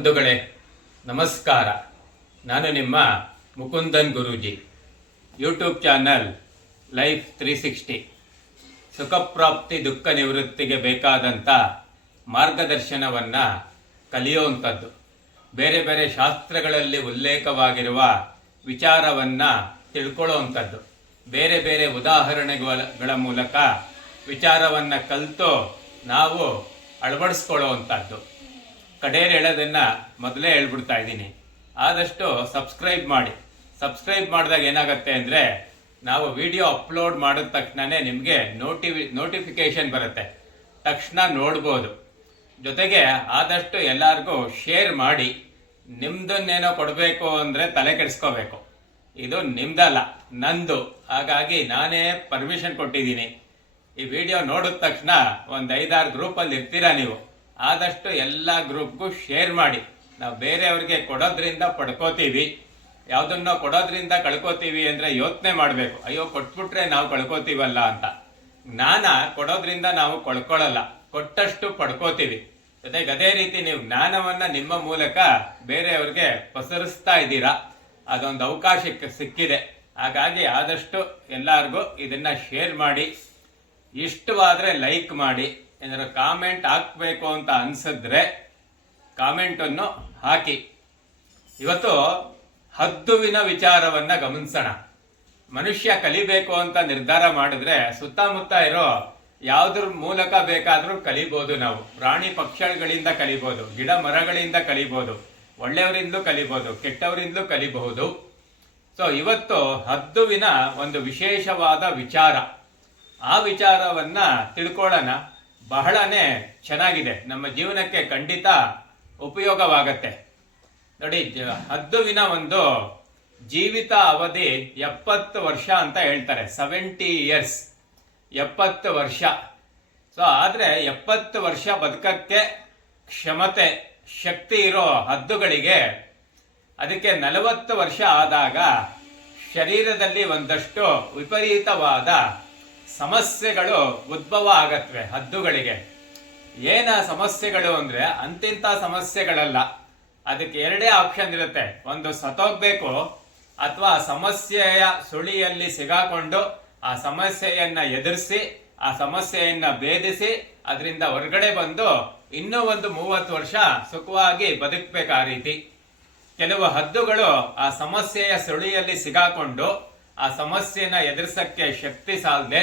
ಬಂಧುಗಳೇ, ನಮಸ್ಕಾರ. ನಾನು ನಿಮ್ಮ Mukundan Guruji. YouTube channel life three sixty. ಸುಖಪ್ರಾಪ್ತಿ, ದುಃಖ ನಿವೃತ್ತಿಗೆ ಬೇಕಾದಂಥ ಮಾರ್ಗದರ್ಶನವನ್ನು ಕಲಿಯುವಂಥದ್ದು. ಬೇರೆ ಬೇರೆ ಶಾಸ್ತ್ರಗಳಲ್ಲಿ ಉಲ್ಲೇಖವಾಗಿರುವ ವಿಚಾರವನ್ನು ತಿಳ್ಕೊಳ್ಳುವಂಥದ್ದು. ಬೇರೆ ಬೇರೆ ಉದಾಹರಣೆಗಳ ಮೂಲಕ ವಿಚಾರವನ್ನು ಕಲಿತು ನಾವು ಅಳವಡಿಸ್ಕೊಳ್ಳುವಂಥದ್ದು. ಕಡೆಯಲ್ಲಿ ಹೇಳೋದನ್ನ ಮೊದಲೇ ಹೇಳ್ಬಿಡ್ತಾ ಇದ್ದೀನಿ. ಆದಷ್ಟು ಸಬ್ಸ್ಕ್ರೈಬ್ ಮಾಡಿ. ಸಬ್ಸ್ಕ್ರೈಬ್ ಮಾಡಿದಾಗ ಏನಾಗುತ್ತೆ ಅಂದರೆ ನಾವು ವಿಡಿಯೋ ಅಪ್ಲೋಡ್ ಮಾಡಿದ ತಕ್ಷಣನೇ ನಿಮಗೆ ನೋಟಿಫಿಕೇಶನ್ ಬರುತ್ತೆ. ತಕ್ಷಣ ನೋಡ್ಬೋದು. ಜೊತೆಗೆ ಆದಷ್ಟು ಎಲ್ಲರಿಗೂ ಶೇರ್ ಮಾಡಿ. ನಿಮ್ದನ್ನೇನೋ ಕೊಡಬೇಕು ಅಂದರೆ ತಲೆ ಕೆಡಿಸ್ಕೋಬೇಕು. ಇದು ನಿಮ್ದಲ್ಲ, ನಂದು. ಹಾಗಾಗಿ ನಾನೇ ಪರ್ಮಿಷನ್ ಕೊಟ್ಟಿದ್ದೀನಿ. ಈ ವಿಡಿಯೋ ನೋಡಿದ ತಕ್ಷಣ ಒಂದು ಐದಾರು ಗ್ರೂಪಲ್ಲಿ ಇರ್ತೀರಾ ನೀವು? ಆದಷ್ಟು ಎಲ್ಲ ಗ್ರೂಪ್ಗೂ ಶೇರ್ ಮಾಡಿ. ನಾವು ಬೇರೆಯವ್ರಿಗೆ ಕೊಡೋದ್ರಿಂದ ಪಡ್ಕೋತೀವಿ. ಯಾವುದನ್ನ ಕೊಡೋದ್ರಿಂದ ಕಳ್ಕೋತೀವಿ ಅಂದರೆ ಯೋಚನೆ ಮಾಡಬೇಕು. ಅಯ್ಯೋ, ಕೊಟ್ಬಿಟ್ರೆ ನಾವು ಕಳ್ಕೋತೀವಲ್ಲ ಅಂತ. ಜ್ಞಾನ ಕೊಡೋದ್ರಿಂದ ನಾವು ಕಳ್ಕೊಳ್ಳಲ್ಲ ಕೊಟ್ಟಷ್ಟು ಪಡ್ಕೋತೀವಿ. ಜೊತೆಗೆ ಅದೇ ರೀತಿ ನೀವು ಜ್ಞಾನವನ್ನು ನಿಮ್ಮ ಮೂಲಕ ಬೇರೆಯವ್ರಿಗೆ ಪಸರಿಸ್ತಾ ಇದ್ದೀರಾ? ಅದೊಂದು ಅವಕಾಶಕ್ಕೆ ಸಿಕ್ಕಿದೆ. ಹಾಗಾಗಿ ಆದಷ್ಟು ಎಲ್ಲರಿಗೂ ಇದನ್ನು ಶೇರ್ ಮಾಡಿ. ಇಷ್ಟವಾದರೆ ಲೈಕ್ ಮಾಡಿ. ಏನಾದ್ರು ಕಾಮೆಂಟ್ ಹಾಕಬೇಕು ಅಂತ ಅನ್ಸಿದ್ರೆ ಕಾಮೆಂಟನ್ನು ಹಾಕಿ. ಇವತ್ತು ಹದ್ದುವಿನ ವಿಚಾರವನ್ನ ಗಮನಿಸೋಣ. ಮನುಷ್ಯ ಕಲಿಬೇಕು ಅಂತ ನಿರ್ಧಾರ ಮಾಡಿದ್ರೆ ಸುತ್ತಮುತ್ತ ಇರೋ ಯಾವುದ್ರ ಮೂಲಕ ಬೇಕಾದರೂ ಕಲಿಬಹುದು ನಾವು. ಪ್ರಾಣಿ ಪಕ್ಷಿಗಳಿಂದ ಕಲಿಬಹುದು ಗಿಡ ಮರಗಳಿಂದ ಕಲಿಬಹುದು ಒಳ್ಳೆಯವರಿಂದಲೂ ಕಲಿಬಹುದು ಕೆಟ್ಟವರಿಂದಲೂ ಕಲಿಬಹುದು. ಸೊ ಇವತ್ತು ಹದ್ದುವಿನ ಒಂದು ವಿಶೇಷವಾದ ವಿಚಾರ. ಆ ವಿಚಾರವನ್ನ ತಿಳ್ಕೊಳ್ಳೋಣ. ಬಹಳನೇ ಚೆನ್ನಾಗಿದೆ. ನಮ್ಮ ಜೀವನಕ್ಕೆ ಖಂಡಿತ ಉಪಯೋಗವಾಗತ್ತೆ. ನೋಡಿ ಹದ್ದುವಿನ ಒಂದು ಜೀವಿತ ಅವಧಿ ಎಪ್ಪತ್ತು ವರ್ಷ ಅಂತ ಹೇಳ್ತಾರೆ. ಸೆವೆಂಟಿ ಇಯರ್ಸ್ ಎಪ್ಪತ್ತು ವರ್ಷ. ಸೊ ಆದರೆ ಎಪ್ಪತ್ತು ವರ್ಷ ಬದುಕಕ್ಕೆ ಕ್ಷಮತೆ, ಶಕ್ತಿ ಇರೋ ಹದ್ದುಗಳಿಗೆ ಅದಕ್ಕೆ ನಲವತ್ತು ವರ್ಷ ಆದಾಗ ಶರೀರದಲ್ಲಿ ಒಂದಷ್ಟು ವಿಪರೀತವಾದ ಸಮಸ್ಯೆಗಳು ಉದ್ಭವ ಆಗತ್ವೆ ಹದ್ದುಗಳಿಗೆ. ಏನ ಸಮಸ್ಯೆಗಳು ಅಂದ್ರೆ ಅಂತಿಂತ ಸಮಸ್ಯೆಗಳಲ್ಲ. ಅದಕ್ಕೆ ಎರಡೇ ಆಪ್ಷನ್ ಇರುತ್ತೆ. ಒಂದು ಸತೋಗ್ಬೇಕು ಅಥವಾ ಸಮಸ್ಯೆಯ ಸುಳಿಯಲ್ಲಿ ಸಿಗಾಕೊಂಡು ಆ ಸಮಸ್ಯೆಯನ್ನ ಎದುರಿಸಿ, ಆ ಸಮಸ್ಯೆಯನ್ನ ಭೇದಿಸಿ, ಅದರಿಂದ ಹೊರಗಡೆ ಬಂದು ಇನ್ನೂ ಒಂದು ಮೂವತ್ತು ವರ್ಷ ಸುಖವಾಗಿ ಬದುಕಬೇಕು ಆ ರೀತಿ. ಕೆಲವು ಹದ್ದುಗಳು ಆ ಸಮಸ್ಯೆಯ ಸುಳಿಯಲ್ಲಿ ಸಿಗಾಕೊಂಡು ಆ ಸಮಸ್ಯೆನ ಎದುರಿಸಕ್ಕೆ ಶಕ್ತಿ ಸಾಲದೆ,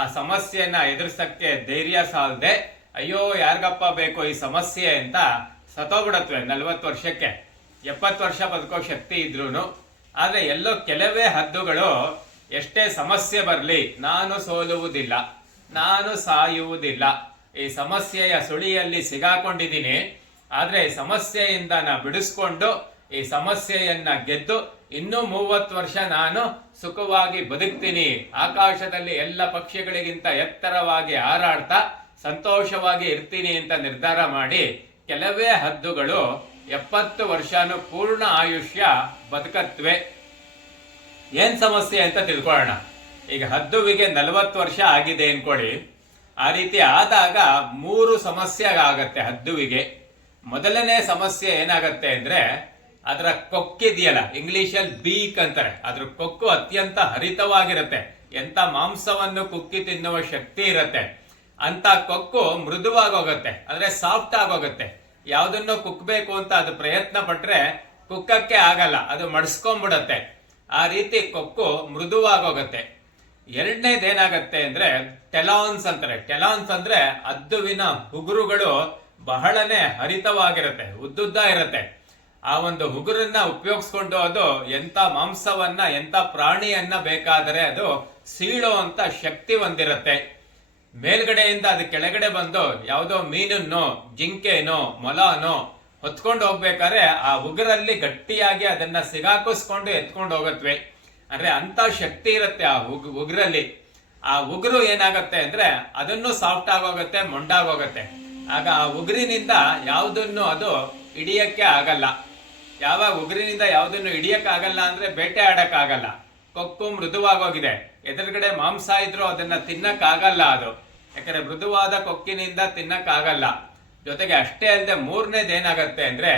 ಆ ಸಮಸ್ಯೆನ ಎದುರಿಸಕ್ಕೆ ಧೈರ್ಯ ಸಾಲದೆ, ಅಯ್ಯೋ ಯಾರಿಗಪ್ಪ ಬೇಕು ಈ ಸಮಸ್ಯೆ ಅಂತ ಸತ್ತೋಗ್ಬಿಡತ್ವೆ ನಲ್ವತ್ತು ವರ್ಷಕ್ಕೆ. ಎಪ್ಪತ್ತು ವರ್ಷ ಬದುಕೋ ಶಕ್ತಿ ಇದ್ರೂ ಆದರೆ ಎಲ್ಲೋ ಕೆಲವೇ ಹದ್ದುಗಳು ಎಷ್ಟೇ ಸಮಸ್ಯೆ ಬರಲಿ, ನಾನು ಸೋಲುವುದಿಲ್ಲ, ನಾನು ಸಾಯುವುದಿಲ್ಲ. ಈ ಸಮಸ್ಯೆಯ ಸುಳಿಯಲ್ಲಿ ಸಿಗಾಕೊಂಡಿದ್ದೀನಿ. ಆದರೆ ಈ ಸಮಸ್ಯೆಯಿಂದ ಬಿಡಿಸ್ಕೊಂಡು, ಈ ಸಮಸ್ಯೆಯನ್ನ ಗೆದ್ದು ಇನ್ನೂ ಮೂವತ್ತು ವರ್ಷ ನಾನು ಸುಖವಾಗಿ ಬದುಕ್ತೀನಿ. ಆಕಾಶದಲ್ಲಿ ಎಲ್ಲ ಪಕ್ಷಿಗಳಿಗಿಂತ ಎತ್ತರವಾಗಿ ಹಾರಾಡ್ತಾ ಸಂತೋಷವಾಗಿ ಇರ್ತೀನಿ ಅಂತ ನಿರ್ಧಾರ ಮಾಡಿ ಕೆಲವೇ ಹದ್ದುಗಳು ಎಪ್ಪತ್ತು ವರ್ಷನೂ ಪೂರ್ಣ ಆಯುಷ್ಯ ಬದುಕತ್ವೆ. ಏನ್ ಸಮಸ್ಯೆ ಅಂತ ತಿಳ್ಕೊಳ್ಳೋಣ. ಈಗ ಹದ್ದುವಿಗೆ ನಲವತ್ತು ವರ್ಷ ಆಗಿದೆ ಅನ್ಕೊಳ್ಳಿ. ಆ ರೀತಿ ಆದಾಗ ಮೂರು ಸಮಸ್ಯೆ ಆಗತ್ತೆ ಹದ್ದುವಿಗೆ. ಮೊದಲನೇ ಸಮಸ್ಯೆ ಏನಾಗತ್ತೆ ಅಂದ್ರೆ ಅದರ ಕೊಕ್ಕಿದೆಯಲ್ಲ ಇಂಗ್ಲಿಷಲ್ಲಿ ಬೀಕ್ ಅಂತಾರೆ. ಅದ್ರ ಕೊಕ್ಕು ಅತ್ಯಂತ ಹರಿತವಾಗಿರುತ್ತೆ. ಎಂತ ಮಾಂಸವನ್ನು ಕುಕ್ಕಿ ತಿನ್ನುವ ಶಕ್ತಿ ಇರುತ್ತೆ. ಅಂತ ಕೊಕ್ಕು ಮೃದುವಾಗೋಗತ್ತೆ, ಅಂದ್ರೆ ಸಾಫ್ಟ್ ಆಗೋಗುತ್ತೆ. ಯಾವುದನ್ನು ಕುಕ್ಬೇಕು ಅಂತ ಅದು ಪ್ರಯತ್ನ ಪಟ್ರೆ ಕುಕ್ಕಕ್ಕೆ ಆಗಲ್ಲ, ಅದು ಮಡಿಸ್ಕೊಂಡ್ಬಿಡತ್ತೆ ಆ ರೀತಿ ಕೊಕ್ಕು ಮೃದುವಾಗೋಗತ್ತೆ. ಎರಡನೇದೇನಾಗತ್ತೆ ಅಂದ್ರೆ ಟೆಲಾನ್ಸ್ ಅಂತಾರೆ. ಟೆಲಾನ್ಸ್ ಅಂದ್ರೆ ಅದ್ದುವಿನ ಉಗುರುಗಳು ಬಹಳನೇ ಹರಿತವಾಗಿರುತ್ತೆ, ಉದ್ದುದ್ದ ಇರುತ್ತೆ. ಆ ಒಂದು ಹುಗುರನ್ನ ಉಪಯೋಗಿಸ್ಕೊಂಡು ಅದು ಎಂತ ಮಾಂಸವನ್ನ, ಎಂತ ಪ್ರಾಣಿಯನ್ನ ಬೇಕಾದರೆ ಅದು ಸೀಳೋ ಅಂತ ಶಕ್ತಿ ಹೊಂದಿರುತ್ತೆ. ಮೇಲ್ಗಡೆಯಿಂದ ಅದು ಕೆಳಗಡೆ ಬಂದು ಯಾವುದೋ ಮೀನನ್ನೋ, ಜಿಂಕೆನೋ, ಮೊಲನೋ ಹೊತ್ಕೊಂಡು ಹೋಗ್ಬೇಕಾದ್ರೆ ಆ ಉಗುರಲ್ಲಿ ಗಟ್ಟಿಯಾಗಿ ಅದನ್ನ ಸಿಗಾಕಿಸ್ಕೊಂಡು ಎತ್ಕೊಂಡು ಹೋಗತ್ವೆ. ಅಂದ್ರೆ ಅಂತ ಶಕ್ತಿ ಇರುತ್ತೆ ಆ ಉಗ್, ಉಗುರಲ್ಲಿ. ಆ ಉಗುರು ಏನಾಗತ್ತೆ ಅಂದ್ರೆ ಅದನ್ನು ಸಾಫ್ಟ್ ಆಗೋಗತ್ತೆ, ಮೊಂಡಾಗೋಗತ್ತೆ. ಆಗ ಆ ಉಗುರಿನಿಂದ ಯಾವುದನ್ನು ಅದು ಹಿಡಿಯಕ್ಕೆ ಆಗಲ್ಲ. ಯಾವಾಗ ಉಗುರಿನಿಂದ ಯಾವುದನ್ನು ಹಿಡಿಯಕ್ಕಾಗಲ್ಲ ಅಂದ್ರೆ ಬೇಟೆ ಆಡಕ್ ಆಗಲ್ಲ ಕೊಕ್ಕು ಮೃದುವಾಗೋಗಿದೆ. ಎದುರುಗಡೆ ಮಾಂಸ ಇದ್ರೂ ಅದನ್ನ ತಿನ್ನಕ್ ಆಗಲ್ಲ ಅದು. ಯಾಕಂದ್ರೆ ಮೃದುವಾದ ಕೊಕ್ಕಿನಿಂದ ತಿನ್ನಕ್ ಆಗಲ್ಲ ಜೊತೆಗೆ ಅಷ್ಟೇ ಅಲ್ಲದೆ ಮೂರನೇದು ಏನಾಗತ್ತೆ ಅಂದ್ರೆ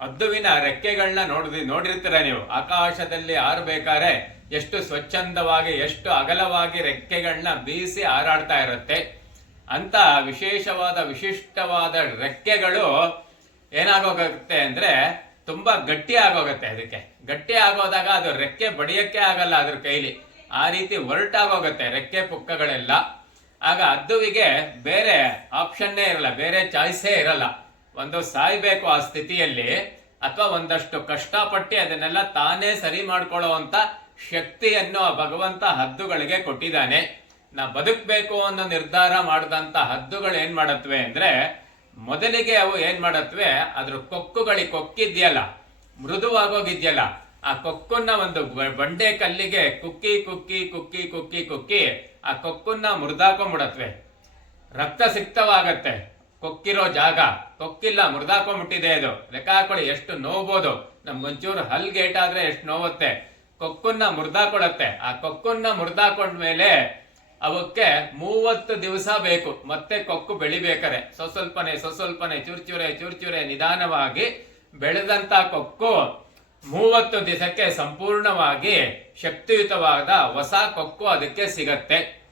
ಹದ್ದುವಿನ ರೆಕ್ಕೆಗಳನ್ನ ನೋಡಿದ್ರಿ ನೋಡಿರ್ತೀರ ನೀವು. ಆಕಾಶದಲ್ಲಿ ಹಾರಬೇಕಾದ್ರೆ ಎಷ್ಟು ಸ್ವಚ್ಛಂದವಾಗಿ, ಎಷ್ಟು ಅಗಲವಾಗಿ ರೆಕ್ಕೆಗಳನ್ನ ಬೀಸಿ ಹಾರಾಡ್ತಾ ಇರುತ್ತೆ. ಅಂತ ವಿಶೇಷವಾದ, ವಿಶಿಷ್ಟವಾದ ರೆಕ್ಕೆಗಳು ಏನಾಗೋಗುತ್ತೆ ಅಂದ್ರೆ ತುಂಬಾ ಗಟ್ಟಿ ಆಗೋಗುತ್ತೆ ಅದಕ್ಕೆ. ಗಟ್ಟಿ ಆಗೋದಾಗ ಅದು ರೆಕ್ಕೆ ಬಡಿಯಕ್ಕೆ ಆಗಲ್ಲ ಅದ್ರ ಕೈಲಿ. ಆ ರೀತಿ ಒರಟಾಗೋಗುತ್ತೆ ರೆಕ್ಕೆ ಪುಕ್ಕಗಳೆಲ್ಲ. ಆಗ ಅದ್ದುವಿಗೆ ಬೇರೆ ಆಪ್ಷನ್ನೇ ಇರಲ್ಲ, ಬೇರೆ ಚಾಯ್ಸೇ ಇರಲ್ಲ. ಒಂದು ಸಾಯ್ಬೇಕು ಆ ಸ್ಥಿತಿಯಲ್ಲಿ, ಅಥವಾ ಒಂದಷ್ಟು ಕಷ್ಟಪಟ್ಟು ಅದನ್ನೆಲ್ಲ ತಾನೇ ಸರಿ ಮಾಡ್ಕೊಳ್ಳುವಂತ ಶಕ್ತಿಯನ್ನು ಆ ಭಗವಂತ ಹದ್ದುಗಳಿಗೆ ಕೊಟ್ಟಿದ್ದಾನೆ. ನಾ ಬದುಕಬೇಕು ಅನ್ನೋ ನಿರ್ಧಾರ ಮಾಡಿದಂತ ಹದ್ದುಗಳು ಏನ್ ಮಾಡತ್ವೆ ಅಂದ್ರೆ ಮೊದಲಿಗೆ ಅವು ಏನ್ ಮಾಡತ್ವೆ? ಅದ್ರ ಕೊಕ್ಕುಗಳಿಗೆ ಕೊಕ್ಕಿದ್ಯಲ್ಲ, ಮೃದುವಾಗೋಗಿದ್ಯಲ್ಲ, ಆ ಕೊಕ್ಕನ್ನ ಒಂದು ಬಂಡೆ ಕಲ್ಲಿಗೆ ಕುಕ್ಕಿ ಕುಕ್ಕಿ ಕುಕ್ಕಿ ಕುಕ್ಕಿ ಕುಕ್ಕಿ, ಆ ಕೊಕ್ಕನ್ನ ಮುರಿದಾಕೊಂಡ್ಬಿಡತ್ವೆ ರಕ್ತ ಸಿಕ್ತವಾಗತ್ತೆ, ಕೊಕ್ಕಿರೋ ಜಾಗ. ಕೊಕ್ಕಿಲ್ಲ ಮುರಿದಾಕೊಂಡ್ಬಿಟ್ಟಿದೆ ಅದು ಲೆಕ್ಕ ಹಾಕೊಳ್ಳಿ, ಎಷ್ಟು ನೋವ್ಬೋದು. ನಮ್ಗೊಂಚೂರು ಹಲ್ಗೇಟಾದ್ರೆ ಎಷ್ಟು ನೋವತ್ತೆ. ಕೊಕ್ಕನ್ನ ಮುರಿದಾಕೊಳತ್ತೆ ಆ ಕೊಕ್ಕನ್ನ ಮುರಿದಾಕೊಂಡ್ಮೇಲೆ ಅವಕ್ಕೆ ಮೂವತ್ತು ದಿವಸ ಬೇಕು. ಮತ್ತೆ ಕೊಕ್ಕು ಬೆಳಿಬೇಕಾರೆ ಸ್ವಸ್ವಲ್ಪನೆ ಸ್ವಸ್ವಲ್ಪನೆ ಚೂರ್ಚೂರೆ ಚೂರ್ಚೂರೆ, ನಿಧಾನವಾಗಿ ಬೆಳೆದಂತ ಕೊಕ್ಕು ಮೂವತ್ತು ದಿವಸಕ್ಕೆ ಸಂಪೂರ್ಣವಾಗಿ ಶಕ್ತಿಯುತವಾದ ಹೊಸ ಕೊಕ್ಕು ಅದಕ್ಕೆ ಸಿಗತ್ತೆ.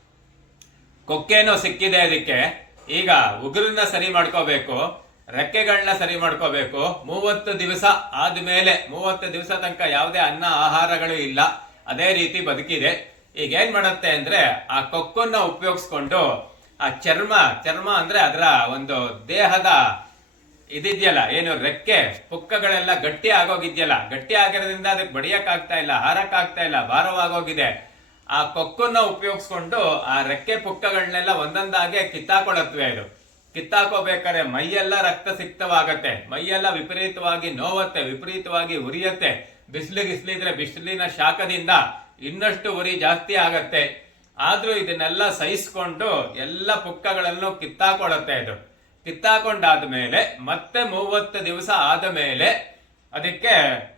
ಕೊಕ್ಕೇನೋ ಸಿಕ್ಕಿದೆ ಅದಕ್ಕೆ. ಈಗ ಉಗುರನ್ನ ಸರಿ ಮಾಡ್ಕೋಬೇಕು. ರೆಕ್ಕೆಗಳನ್ನ ಸರಿ ಮಾಡ್ಕೋಬೇಕು. ಮೂವತ್ತು ದಿವಸ ಆದ್ಮೇಲೆ, ಮೂವತ್ತು ದಿವಸ ತನಕ ಯಾವುದೇ ಅನ್ನ, ಆಹಾರಗಳು ಇಲ್ಲ. ಅದೇ ರೀತಿ ಬದುಕಿದೆ. ಈಗ ಏನ್ ಮಾಡುತ್ತೆ ಅಂದ್ರೆ ಆ ಕೊಕ್ಕನ್ನ ಉಪಯೋಗಿಸ್ಕೊಂಡು ಆ ಚರ್ಮ ಚರ್ಮ ಅಂದ್ರೆ ಅದರ ಒಂದು ದೇಹದ ಇದಿದ್ಯಲ್ಲ, ಏನು ರೆಕ್ಕೆ, ಪುಕ್ಕಗಳೆಲ್ಲ ಗಟ್ಟಿ ಆಗೋಗಿದ್ಯಲ್ಲ, ಗಟ್ಟಿ ಆಗಿರೋದ್ರಿಂದ ಅದಕ್ಕೆ ಬಡಿಯಕ್ ಆಗ್ತಾ ಇಲ್ಲ ಹಾರಕ್ ಆಗ್ತಾ ಇಲ್ಲ, ಭಾರವಾಗೋಗಿದೆ. ಆ ಕೊಕ್ಕನ್ನ ಉಪಯೋಗಿಸ್ಕೊಂಡು ಆ ರೆಕ್ಕೆ ಪುಕ್ಕಗಳನ್ನೆಲ್ಲ ಒಂದೊಂದಾಗೆ ಕಿತ್ತಾಕೊಳತ್ವೆ ಅದು. ಕಿತ್ತಾಕೋಬೇಕಾದ್ರೆ ಮೈಯೆಲ್ಲ ರಕ್ತ ಸಿಕ್ತವಾಗತ್ತೆ, ಮೈಯೆಲ್ಲ ವಿಪರೀತವಾಗಿ ನೋವತ್ತೆ, ವಿಪರೀತವಾಗಿ ಉರಿಯತ್ತೆ, ಬಿಸಿಲು ಗಿಸ್ಲಿದ್ರೆ ಬಿಸಿಲಿನ ಶಾಖದಿಂದ. ಇನ್ನಷ್ಟು ಉರಿ ಜಾಸ್ತಿ ಆಗತ್ತೆ. ಆದರೂ ಇದನ್ನೆಲ್ಲ ಸಹಿಸ್ಕೊಂಡು ಎಲ್ಲ ಪುಕ್ಕಗಳನ್ನು ಕಿತ್ತಾಕೊಳತ್ತೆ ಇದು. ಕಿತ್ತಾಕೊಂಡಾದ್ಮೇಲೆ ಮತ್ತೆ ಮೂವತ್ತು ದಿವಸ ಆದ ಮೇಲೆ ಅದಕ್ಕೆ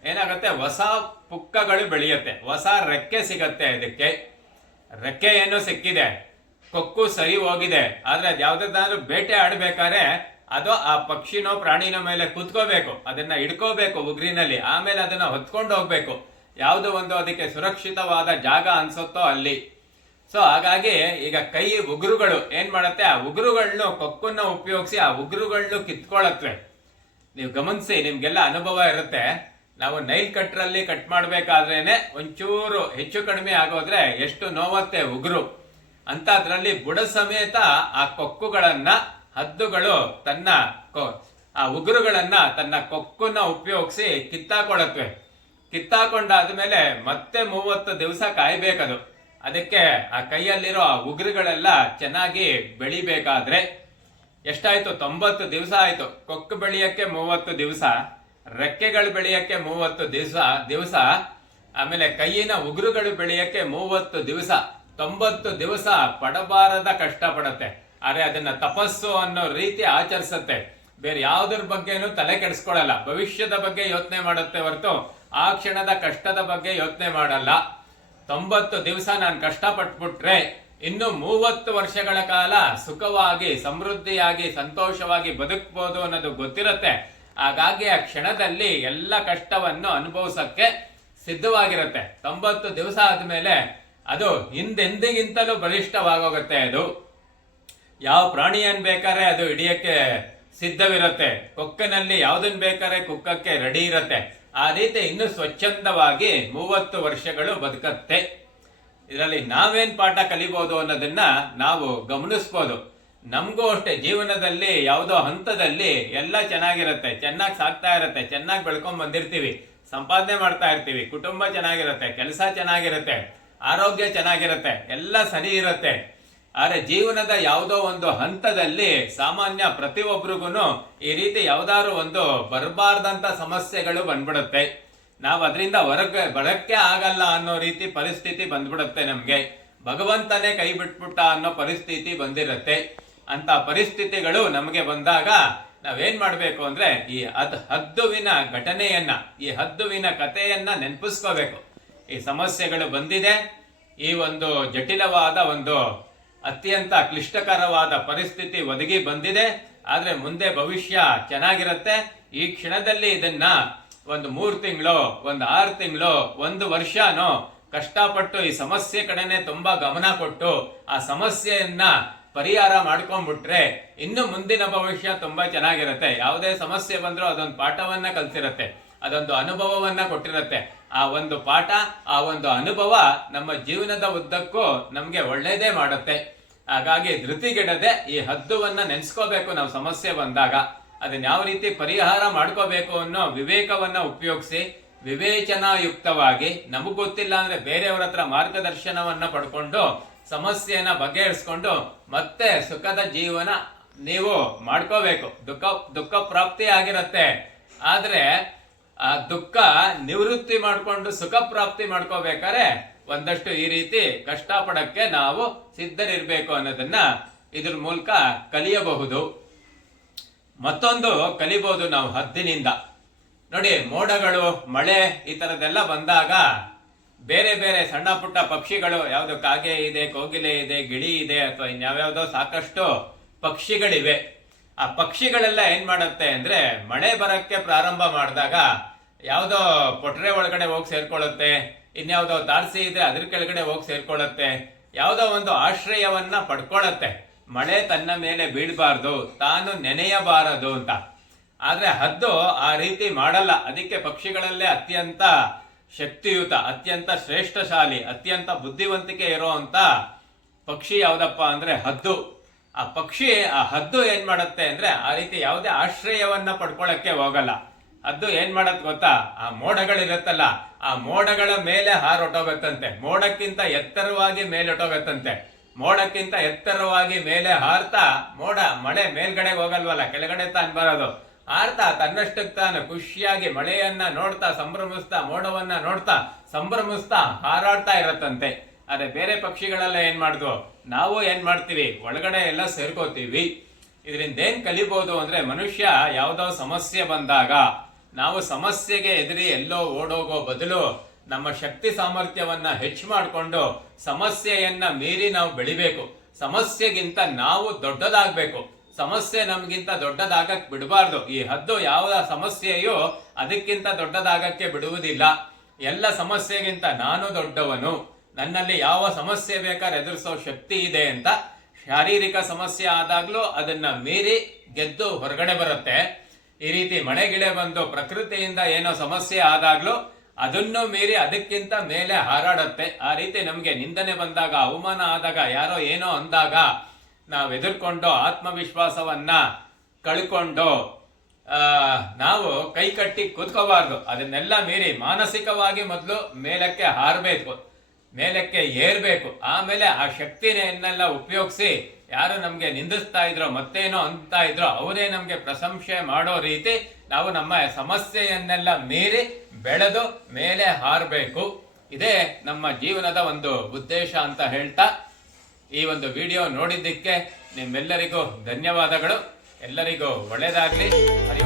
ಏನಾಗುತ್ತೆ? ಹೊಸ ಪುಕ್ಕಗಳು ಬೆಳೆಯುತ್ತೆ. ಹೊಸ ರೆಕ್ಕೆ ಸಿಗತ್ತೆ ಅದಕ್ಕೆ ರೆಕ್ಕೆ ಏನು ಸಿಕ್ಕಿದೆ. ಕೊಕ್ಕು ಸರಿ ಹೋಗಿದೆ. ಆದ್ರೆ ಅದು ಯಾವುದಾದ್ರೂ ಬೇಟೆ ಆಡ್ಬೇಕಾದ್ರೆ ಅದು ಆ ಪಕ್ಷಿನೋ ಪ್ರಾಣಿನೋ ಮೇಲೆ ಕೂತ್ಕೋಬೇಕು. ಅದನ್ನ ಹಿಡ್ಕೋಬೇಕು ಉಗ್ರಿನಲ್ಲಿ. ಆಮೇಲೆ ಅದನ್ನ ಹೊತ್ಕೊಂಡು ಹೋಗ್ಬೇಕು. ಯಾವ್ದು ಒಂದು ಅದಕ್ಕೆ ಸುರಕ್ಷಿತವಾದ ಜಾಗ ಅನ್ಸುತ್ತೋ ಅಲ್ಲಿ. ಸೊ ಹಾಗಾಗಿ ಈಗ ಕೈ ಉಗುರುಗಳು ಏನ್ ಮಾಡುತ್ತೆ? ಆ ಉಗುರುಗಳನ್ನು ಕೊಕ್ಕನ್ನ ಉಪಯೋಗಿಸಿ ಆ ಉಗುರುಗಳನ್ನು ಕಿತ್ಕೊಳತ್ವೆ. ನೀವು ಗಮನಿಸಿ, ನಿಮ್ಗೆಲ್ಲ ಅನುಭವ ಇರುತ್ತೆ. ನಾವು ನೈಲ್ ಕಟ್ರಲ್ಲಿ ಕಟ್ ಮಾಡ್ಬೇಕಾದ್ರೇನೆ ಒಂಚೂರು ಹೆಚ್ಚು ಕಡಿಮೆ ಆಗೋದ್ರೆ ಎಷ್ಟು ನೋವತ್ತೆ ಉಗುರು. ಅಂತ ಅದರಲ್ಲಿ ಬುಡ ಸಮೇತ ಆ ಕೊಕ್ಕುಗಳನ್ನ, ಹದ್ದುಗಳು ತನ್ನ ಆ ಉಗುರುಗಳನ್ನ ತನ್ನ ಕೊಕ್ಕನ್ನ ಉಪಯೋಗಿಸಿ ಕಿತ್ತಾಕೊಳತ್ವೆ ಕಿತ್ತಾಕೊಂಡಾದ್ಮೇಲೆ ಮತ್ತೆ ಮೂವತ್ತು ದಿವಸ ಕಾಯ್ಬೇಕದು. ಅದಕ್ಕೆ ಆ ಕೈಯಲ್ಲಿರೋ ಉಗುರುಗಳೆಲ್ಲ ಚೆನ್ನಾಗಿ ಬೆಳಿಬೇಕಾದ್ರೆ ಎಷ್ಟಾಯ್ತು? ತೊಂಬತ್ತು ದಿವಸ ಆಯ್ತು. ಕೊಕ್ಕು ಬೆಳೆಯಕ್ಕೆ ಮೂವತ್ತು ದಿವಸ, ರೆಕ್ಕೆಗಳು ಬೆಳೆಯಕ್ಕೆ ಮೂವತ್ತು ದಿವಸ ದಿವಸ, ಆಮೇಲೆ ಕೈಯಿನ ಉಗುರುಗಳು ಬೆಳೆಯಕ್ಕೆ ಮೂವತ್ತು ದಿವಸ. ತೊಂಬತ್ತು ದಿವಸ ಪಡಬಾರದ ಕಷ್ಟ ಪಡತ್ತೆ ಆದ್ರೆ ಅದನ್ನ ತಪಸ್ಸು ಅನ್ನೋ ರೀತಿ ಆಚರಿಸತ್ತೆ. ಬೇರೆ ಯಾವ್ದ್ರ ಬಗ್ಗೆನೂ ತಲೆ ಕೆಡಿಸ್ಕೊಳ್ಳಲ್ಲ. ಭವಿಷ್ಯದ ಬಗ್ಗೆ ಯೋಚನೆ ಮಾಡುತ್ತೆ ಹೊರತು ಆ ಕ್ಷಣದ ಕಷ್ಟದ ಬಗ್ಗೆ ಯೋಚನೆ ಮಾಡಲ್ಲ. ತೊಂಬತ್ತು ದಿವಸ ನಾನು ಕಷ್ಟಪಟ್ಬಿಟ್ರೆ ಇನ್ನು ಮೂವತ್ತು ವರ್ಷಗಳ ಕಾಲ ಸುಖವಾಗಿ, ಸಮೃದ್ಧಿಯಾಗಿ, ಸಂತೋಷವಾಗಿ ಬದುಕಬಹುದು ಅನ್ನೋದು ಗೊತ್ತಿರುತ್ತೆ. ಹಾಗಾಗಿ ಆ ಕ್ಷಣದಲ್ಲಿ ಎಲ್ಲ ಕಷ್ಟವನ್ನು ಅನುಭವಿಸಕ್ಕೆ ಸಿದ್ಧವಾಗಿರುತ್ತೆ. ತೊಂಬತ್ತು ದಿವಸ ಆದಮೇಲೆ ಅದು ಹಿಂದೆಂದಿಗಿಂತಲೂ ಬಲಿಷ್ಠವಾಗೋಗುತ್ತೆ ಅದು. ಯಾವ ಪ್ರಾಣಿಯನ್ ಬೇಕಾದ್ರೆ ಅದು ಹಿಡಿಯಕ್ಕೆ ಸಿದ್ಧವಿರುತ್ತೆ. ಕೊಕ್ಕನಲ್ಲಿ ಯಾವ್ದನ್ ಬೇಕಾದ್ರೆ ಕುಕ್ಕಕ್ಕೆ ರೆಡಿ ಇರುತ್ತೆ. ಆ ರೀತಿ ಇನ್ನೂ ಸ್ವಚ್ಛಂದವಾಗಿ ಮೂವತ್ತು ವರ್ಷಗಳು ಬದುಕತ್ತೆ. ಇದರಲ್ಲಿ ನಾವೇನ್ ಪಾಠ ಕಲಿಬಹುದು ಅನ್ನೋದನ್ನ ನಾವು ಗಮನಿಸ್ಬೋದು. ನಮಗೂ ಅಷ್ಟೇ, ಜೀವನದಲ್ಲಿ ಯಾವುದೋ ಹಂತದಲ್ಲಿ ಎಲ್ಲ ಚೆನ್ನಾಗಿರುತ್ತೆ. ಚೆನ್ನಾಗಿ ಸಾಕ್ತಾ ಇರುತ್ತೆ, ಚೆನ್ನಾಗಿ ಬೆಳ್ಕೊಂಡ್ ಬಂದಿರ್ತೀವಿ. ಸಂಪಾದನೆ ಮಾಡ್ತಾ ಇರ್ತೀವಿ, ಕುಟುಂಬ ಚೆನ್ನಾಗಿರುತ್ತೆ, ಕೆಲಸ ಚೆನ್ನಾಗಿರುತ್ತೆ, ಆರೋಗ್ಯ ಚೆನ್ನಾಗಿರುತ್ತೆ, ಎಲ್ಲ ಸರಿ ಇರುತ್ತೆ. ಆದ್ರೆ ಜೀವನದ ಯಾವುದೋ ಒಂದು ಹಂತದಲ್ಲಿ ಸಾಮಾನ್ಯ ಪ್ರತಿಯೊಬ್ಬರಿಗೂ ಈ ರೀತಿ ಯಾವ್ದಾದ್ರು ಒಂದು ಬರಬಾರ್ದಂಥ ಸಮಸ್ಯೆಗಳು ಬಂದ್ಬಿಡುತ್ತೆ. ನಾವು ಅದರಿಂದ ಹೊರಗೆ ಬರಕ್ಕೆ ಆಗಲ್ಲ ಅನ್ನೋ ರೀತಿ ಪರಿಸ್ಥಿತಿ ಬಂದ್ಬಿಡುತ್ತೆ ನಮಗೆ. ಭಗವಂತನೇ ಕೈ ಬಿಟ್ಬಿಟ್ಟ ಅನ್ನೋ ಪರಿಸ್ಥಿತಿ ಬಂದಿರುತ್ತೆ. ಅಂತ ಪರಿಸ್ಥಿತಿಗಳು ನಮಗೆ ಬಂದಾಗ ನಾವೇನ್ ಮಾಡಬೇಕು ಅಂದ್ರೆ ಈ ಅದ್ ಹದ್ದುವಿನ ಘಟನೆಯನ್ನ, ಈ ಹದ್ದುವಿನ ಕಥೆಯನ್ನ ನೆನಪಿಸ್ಕೋಬೇಕು. ಈ ಸಮಸ್ಯೆಗಳು ಬಂದಿದೆ. ಈ ಒಂದು ಜಟಿಲವಾದ ಒಂದು ಅತ್ಯಂತ ಕ್ಲಿಷ್ಟಕರವಾದ ಪರಿಸ್ಥಿತಿ ಒದಗಿ ಬಂದಿದೆ. ಆದರೆ ಮುಂದೆ ಭವಿಷ್ಯ ಚೆನ್ನಾಗಿರುತ್ತೆ. ಈ ಕ್ಷಣದಲ್ಲಿ ಇದನ್ನ ಒಂದು ಮೂರು ತಿಂಗಳು, ಒಂದು ಆರು ತಿಂಗಳು, ಒಂದು ವರ್ಷನೋ ಕಷ್ಟಪಟ್ಟು ಈ ಸಮಸ್ಯೆ ಕಡೆನೆ ತುಂಬಾ ಗಮನ ಕೊಟ್ಟು ಆ ಸಮಸ್ಯೆಯನ್ನ ಪರಿಹಾರ ಮಾಡ್ಕೊಂಡ್ಬಿಟ್ರೆ ಇನ್ನು ಮುಂದಿನ ಭವಿಷ್ಯ ತುಂಬಾ ಚೆನ್ನಾಗಿರುತ್ತೆ. ಯಾವುದೇ ಸಮಸ್ಯೆ ಬಂದರೂ ಅದೊಂದು ಪಾಠವನ್ನ ಕಲ್ತಿರತ್ತೆ. ಅದೊಂದು ಅನುಭವವನ್ನ ಕೊಟ್ಟಿರತ್ತೆ. ಆ ಒಂದು ಪಾಠ, ಆ ಒಂದು ಅನುಭವ ನಮ್ಮ ಜೀವನದ ಉದ್ದಕ್ಕೂ ನಮಗೆ ಒಳ್ಳೇದೇ ಮಾಡುತ್ತೆ. ಹಾಗಾಗಿ ಧೃತಿಗೆಡದೆ ಈ ಹದ್ದುವನ್ನ ನೆನೆಸ್ಕೋಬೇಕು ನಾವು ಸಮಸ್ಯೆ ಬಂದಾಗ ಅದನ್ನ ಯಾವ ರೀತಿ ಪರಿಹಾರ ಮಾಡ್ಕೋಬೇಕು ಅನ್ನೋ ವಿವೇಕವನ್ನ ಉಪಯೋಗಿಸಿ ವಿವೇಚನಾಯುಕ್ತವಾಗಿ ನಮಗ್ ಗೊತ್ತಿಲ್ಲ ಅಂದ್ರೆ ಬೇರೆಯವ್ರ ಹತ್ರ ಮಾರ್ಗದರ್ಶನವನ್ನ ಪಡ್ಕೊಂಡು ಸಮಸ್ಯೆಯನ್ನ ಬಗೆಹರಿಸ್ಕೊಂಡು ಮತ್ತೆ ಸುಖದ ಜೀವನ ನೀವು ಮಾಡ್ಕೋಬೇಕು. ದುಃಖ ದುಃಖ ಪ್ರಾಪ್ತಿ ಆಗಿರತ್ತೆ. ಆದ್ರೆ ಆ ದುಃಖ ನಿವೃತ್ತಿ ಮಾಡಿಕೊಂಡು ಸುಖ ಪ್ರಾಪ್ತಿ ಮಾಡ್ಕೋಬೇಕಾದ್ರೆ ಒಂದಷ್ಟು ಈ ರೀತಿ ಕಷ್ಟಪಡಕ್ಕೆ ನಾವು ಸಿದ್ಧರಿರಬೇಕು ಅನ್ನೋದನ್ನ ಇದ್ರ ಮೂಲಕ ಕಲಿಯಬಹುದು. ಮತ್ತೊಂದು ಕಲಿಬಹುದು ನಾವು ಹದ್ದಿನಿಂದ. ನೋಡಿ, ಮೋಡಗಳು, ಮಳೆ, ಈ ಥರದ್ದೆಲ್ಲ ಬಂದಾಗ ಬೇರೆ ಬೇರೆ ಸಣ್ಣ ಪುಟ್ಟ ಪಕ್ಷಿಗಳು ಯಾವುದು ಕಾಗೆ ಇದೆ, ಕೋಗಿಲೆ ಇದೆ, ಗಿಳಿ ಇದೆ ಅಥವಾ ಇನ್ಯಾವ್ಯಾವುದೋ ಸಾಕಷ್ಟು ಪಕ್ಷಿಗಳಿವೆ. ಆ ಪಕ್ಷಿಗಳೆಲ್ಲ ಏನ್ ಮಾಡುತ್ತೆ ಅಂದ್ರೆ ಮಳೆ ಬರಕ್ಕೆ ಪ್ರಾರಂಭ ಮಾಡಿದಾಗ ಯಾವುದೋ ಪೊಟ್ರೆ ಒಳಗಡೆ ಹೋಗಿ ಸೇರ್ಕೊಳ್ಳುತ್ತೆ ಇನ್ಯಾವ್ದೋ ತಾರಸಿ ಇದ್ರೆ ಅದ್ರ ಕೆಳಗಡೆ ಹೋಗಿ ಸೇರ್ಕೊಳ್ಳುತ್ತೆ. ಯಾವುದೋ ಒಂದು ಆಶ್ರಯವನ್ನ ಪಡ್ಕೊಳ್ಳುತ್ತೆ. ಮಳೆ ತನ್ನ ಮೇಲೆ ಬೀಳ್ಬಾರ್ದು, ತಾನು ನೆನೆಯಬಾರದು ಅಂತ. ಆದ್ರೆ ಹದ್ದು ಆ ರೀತಿ ಮಾಡಲ್ಲ. ಅದಕ್ಕೆ ಪಕ್ಷಿಗಳಲ್ಲೇ ಅತ್ಯಂತ ಶಕ್ತಿಯುತ, ಅತ್ಯಂತ ಶ್ರೇಷ್ಠಶಾಲಿ, ಅತ್ಯಂತ ಬುದ್ಧಿವಂತಿಕೆ ಇರುವಂತ ಪಕ್ಷಿ ಯಾವ್ದಪ್ಪ ಅಂದ್ರೆ ಹದ್ದು. ಆ ಪಕ್ಷಿ, ಆ ಹದ್ದು ಏನ್ ಮಾಡುತ್ತೆ ಅಂದ್ರೆ ಆ ರೀತಿ ಯಾವುದೇ ಆಶ್ರಯವನ್ನ ಪಡ್ಕೊಳ್ಳೋಕ್ಕೆ ಹೋಗಲ್ಲ. ಹದ್ದು ಏನ್ ಮಾಡತ್ ಗೊತ್ತಾ? ಆ ಮೋಡಗಳಿರುತ್ತಲ್ಲ, ಆ ಮೋಡಗಳ ಮೇಲೆ ಹಾರೊಟ್ಟೋಗತ್ತಂತೆ ಮೋಡಕ್ಕಿಂತ ಎತ್ತರವಾಗಿ ಮೇಲೊಟ್ಟೋಗತ್ತಂತೆ ಮೋಡಕ್ಕಿಂತ ಎತ್ತರವಾಗಿ ಮೇಲೆ ಹಾರ್ತಾ, ಮೋಡ ಮಳೆ ಮೇಲ್ಗಡೆ ಹೋಗಲ್ವಲ್ಲ, ಕೆಳಗಡೆ ತಾನು ಬರೋದು. ಹಾರ್ತಾ ತನ್ನಷ್ಟಕ್ಕೆ ತಾನು ಖುಷಿಯಾಗಿ ಮಳೆಯನ್ನ ನೋಡ್ತಾ, ಸಂಭ್ರಮಿಸ್ತಾ, ಮೋಡವನ್ನ ನೋಡ್ತಾ, ಸಂಭ್ರಮಿಸ್ತಾ ಹಾರಾಡ್ತಾ ಇರತ್ತಂತೆ. ಆದರೆ ಬೇರೆ ಪಕ್ಷಿಗಳೆಲ್ಲ ಏನ್ ಮಾಡಿದ್ವು? ನಾವು ಏನ್ ಮಾಡ್ತೀವಿ? ಒಳಗಡೆ ಎಲ್ಲ ಸೇರ್ಕೋತೀವಿ. ಇದರಿಂದ ಏನ್ ಕಲಿಬಹುದು ಅಂದ್ರೆ ಮನುಷ್ಯ ಯಾವುದೋ ಸಮಸ್ಯೆ ಬಂದಾಗ ನಾವು ಸಮಸ್ಯೆಗೆ ಎದುರಿ ಎಲ್ಲೋ ಓಡೋಗೋ ಬದಲು ನಮ್ಮ ಶಕ್ತಿ ಸಾಮರ್ಥ್ಯವನ್ನ ಹೆಚ್ಚು ಮಾಡಿಕೊಂಡು ಸಮಸ್ಯೆಯನ್ನ ಮೀರಿ ನಾವು ಬೆಳಿಬೇಕು. ಸಮಸ್ಯೆಗಿಂತ ನಾವು ದೊಡ್ಡದಾಗಬೇಕು. ಸಮಸ್ಯೆ ನಮಗಿಂತ ದೊಡ್ಡದಾಗಕ್ಕೆ ಬಿಡಬಾರ್ದು. ಈ ಹದ್ದು ಯಾವ ಸಮಸ್ಯೆಯು ಅದಕ್ಕಿಂತ ದೊಡ್ಡದಾಗಕ್ಕೆ ಬಿಡುವುದಿಲ್ಲ. ಎಲ್ಲ ಸಮಸ್ಯೆಗಿಂತ ನಾನು ದೊಡ್ಡವನು. ನನ್ನಲ್ಲಿ ಯಾವ ಸಮಸ್ಯೆ ಬೇಕಾದ್ರೆ ಎದುರಿಸೋ ಶಕ್ತಿ ಇದೆ ಅಂತ. ಶಾರೀರಿಕ ಸಮಸ್ಯೆ ಆದಾಗ್ಲೂ ಅದನ್ನ ಮೀರಿ ಗೆದ್ದು ಹೊರಗಡೆ ಬರುತ್ತೆ. ಈ ರೀತಿ ಮಳೆ ಗಿಳೆ ಬಂದು ಪ್ರಕೃತಿಯಿಂದ ಏನೋ ಸಮಸ್ಯೆ ಆದಾಗ್ಲೂ ಅದನ್ನು ಮೀರಿ ಅದಕ್ಕಿಂತ ಮೇಲೆ ಹಾರಾಡುತ್ತೆ. ಆ ರೀತಿ ನಮಗೆ ನಿಂದನೆ ಬಂದಾಗ, ಅವಮಾನ ಆದಾಗ, ಯಾರೋ ಏನೋ ಅಂದಾಗ ನಾವು ಎದುರ್ಕೊಂಡು ಆತ್ಮವಿಶ್ವಾಸವನ್ನ ಕಳ್ಕೊಂಡು ನಾವು ಕೈ ಕಟ್ಟಿ ಕೂತ್ಕೋಬಾರ್ದು. ಅದನ್ನೆಲ್ಲ ಮೀರಿ ಮಾನಸಿಕವಾಗಿ ಮೊದಲು ಮೇಲಕ್ಕೆ ಹಾರಬೇಕು, ಮೇಲಕ್ಕೆ ಏರಬೇಕು. ಆಮೇಲೆ ಆ ಶಕ್ತಿನೆಲ್ಲ ಉಪಯೋಗಿಸಿ ಯಾರು ನಮಗೆ ನಿಂದಿಸ್ತಾ ಇದ್ರೋ, ಮತ್ತೇನೋ ಅಂತ ಇದ್ರೋ, ಅವರೇ ನಮಗೆ ಪ್ರಶಂಸೆ ಮಾಡೋ ರೀತಿ ನಾವು ನಮ್ಮ ಸಮಸ್ಯೆಯನ್ನೆಲ್ಲ ಮೀರಿ ಬೆಳೆದು ಮೇಲೆ ಹಾರಬೇಕು. ಇದೇ ನಮ್ಮ ಜೀವನದ ಒಂದು ಉದ್ದೇಶ ಅಂತ ಹೇಳ್ತಾ ಈ ಒಂದು ವಿಡಿಯೋ ನೋಡಿದ್ದಕ್ಕೆ ನಿಮ್ಮೆಲ್ಲರಿಗೂ ಧನ್ಯವಾದಗಳು. ಎಲ್ಲರಿಗೂ ಒಳ್ಳೆಯದಾಗಲಿ ಹರಿ